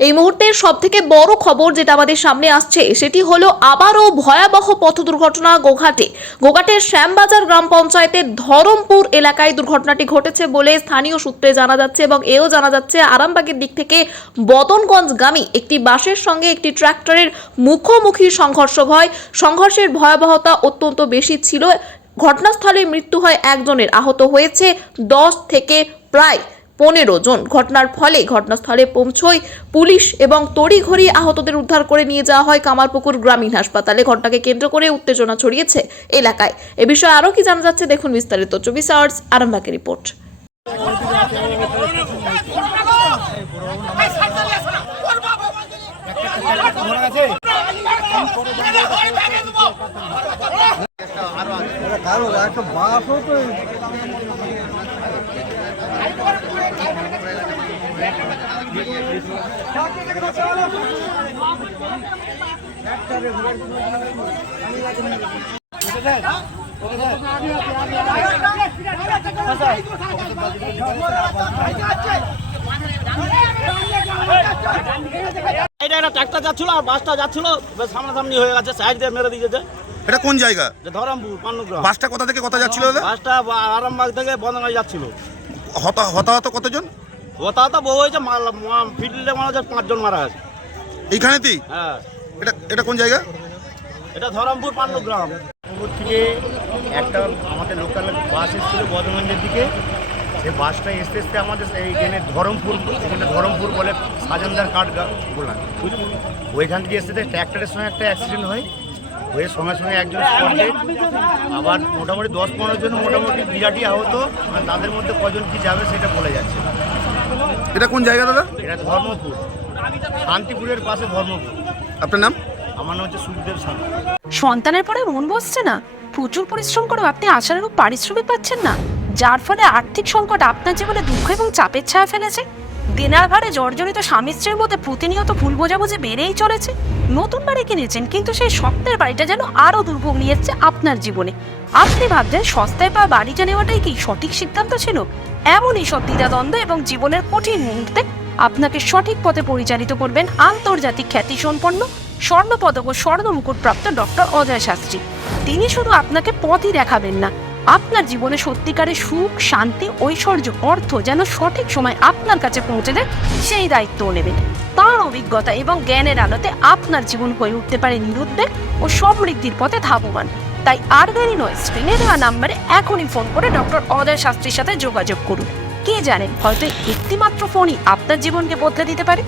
এই মুহূর্তের সবথেকে বড় খবর যেটা আমাদের সামনে আসছে সেটি হলো আবারও ভয়াবহ পথ দুর্ঘটনা গোঘাটের শ্যামবাজার গ্রাম পঞ্চায়েতের ধরমপুর এলাকায় দুর্ঘটনাটি ঘটেছে বলে স্থানীয় সূত্রে জানা যাচ্ছে এবং এও জানা যাচ্ছে আরামবাগের দিক থেকে বদনগঞ্জগামী একটি বাসের সঙ্গে একটি ট্রাক্টরের মুখোমুখি সংঘর্ষ হয়। সংঘর্ষের ভয়াবহতা অত্যন্ত বেশি ছিল। ঘটনাস্থলে মৃত্যু হয় একজনের, আহত হয়েছে 10 থেকে প্রায় 15 জন। ঘটনার ফলে ঘটনাস্থলে পৌঁছয় পুলিশ এবং তড়িঘড়ি আহতদের উদ্ধার করে নিয়ে যাওয়া হয় কামারপুকুর গ্রামীণ হাসপাতালে। ঘটনাকে কেন্দ্র করে উত্তেজনা ছড়িয়েছে এলাকায়। এ বিষয়ে আরো কি জানা যাচ্ছে দেখুন বিস্তারিত 24 আওয়ার্স আরামবাগের রিপোর্ট। এটা একটা ট্রাক্টর যাচ্ছিল আর বাসটা যাচ্ছিল, সামনাসামনি হয়ে গেছে, সাইড দিয়ে মেরে দিয়েছে। এটা কোন জায়গা? ধরমপুর পান্নগ্রাম। বাসটা কোথা থেকে কোথা যাচ্ছিল দাদা? বাসটা আরামবাগ থেকে বদনগঞ্জ যাচ্ছিল। হতাহত কতজন? হতাহত বহু হয়েছে, ফিল্ডে মনে হচ্ছে 5 জন মারা গেছে এইখানেতেই? হ্যাঁ। এটা কোন জায়গা? এটা ধরমপুর পান্নগ্রাম। উপর থেকে একটা আমাদের লোকাল বাস এসেছিল বদনগঞ্জের দিকে। সেই বাসটা এসতে এসতে আমাদের এইখানে ধরমপুর বলে সাজনদার কাঠ বলা, ওইখান থেকে এসতে ট্র্যাক্টরের সঙ্গে একটা অ্যাক্সিডেন্ট হয়। হয়ে সঙ্গে সঙ্গে একজন স্পট ডেড, আবার মোটামুটি 10-15 জন মোটামুটি বিরাটি আহত। আর তাদের মধ্যে কজন কি যাবে সেটা বলে যাচ্ছে। এটা কোন জায়গা দাদা? এটা ধর্মপুর, শান্তিপুরের পাশে ধর্মপুর। আপনার নাম? আমার নাম হচ্ছে সুখদেব শান্তি। সন্তানের পরে মন বসছে না, প্রচুর পরিশ্রম করেও আপনি আশানুরূপ পারিশ্রমিক পাচ্ছেন না, যার ফলে আর্থিক সংকট আপনার জীবনে দুঃখ এবং চাপের ছায়া ফেলেছে। দেনার ভারে জর্জরিত স্বামী স্ত্রীর মধ্যে প্রতিনিয়ত ভুল বোঝাবুঝি বেড়েই চলেছে। নতুন বাড়ি কিনেছেন কিন্তু সেই স্বপ্নের বাড়িটা যেন আরো দুর্ভোগ নিয়ে এসছে আপনার জীবনে। আপনি ভাবছেন সস্তায় পাওয়া বাড়িটা নেওয়াটাই কি সঠিক সিদ্ধান্ত ছিল? এমনই সব দ্বিধাদ্বন্দ্ব এবং জীবনের কঠিন মুহূর্তে আপনাকে সঠিক পথে পরিচালিত করবেন আন্তর্জাতিক খ্যাতিসম্পন্ন স্বর্ণপদক ও স্বর্ণ মুকুটপ্রাপ্ত ডক্টর অজয় শাস্ত্রী। তিনি শুধু আপনাকে পথই দেখাবেন না, আপনার জীবনে সত্যিকারের সুখ, শান্তি, ঐশ্বর্য, অর্থ যেন সঠিক সময় আপনার কাছে পৌঁছে দেয় সেই দায়িত্বও নেবেন। তাঁর অভিজ্ঞতা এবং জ্ঞানের আলোতে আপনার জীবন হয়ে উঠতে পারে নিরুদ্বেগ ও সমৃদ্ধির পথে ধাবমান। তাই আর দেরি নয়, স্ক্রিনে দেওয়া নাম্বারে এখনই ফোন করে ডক্টর অজয় শাস্ত্রীর সাথে যোগাযোগ করুন। কে জানেন, হয়তো একটি মাত্র ফোনই আপনার জীবনকে বদলে দিতে পারে।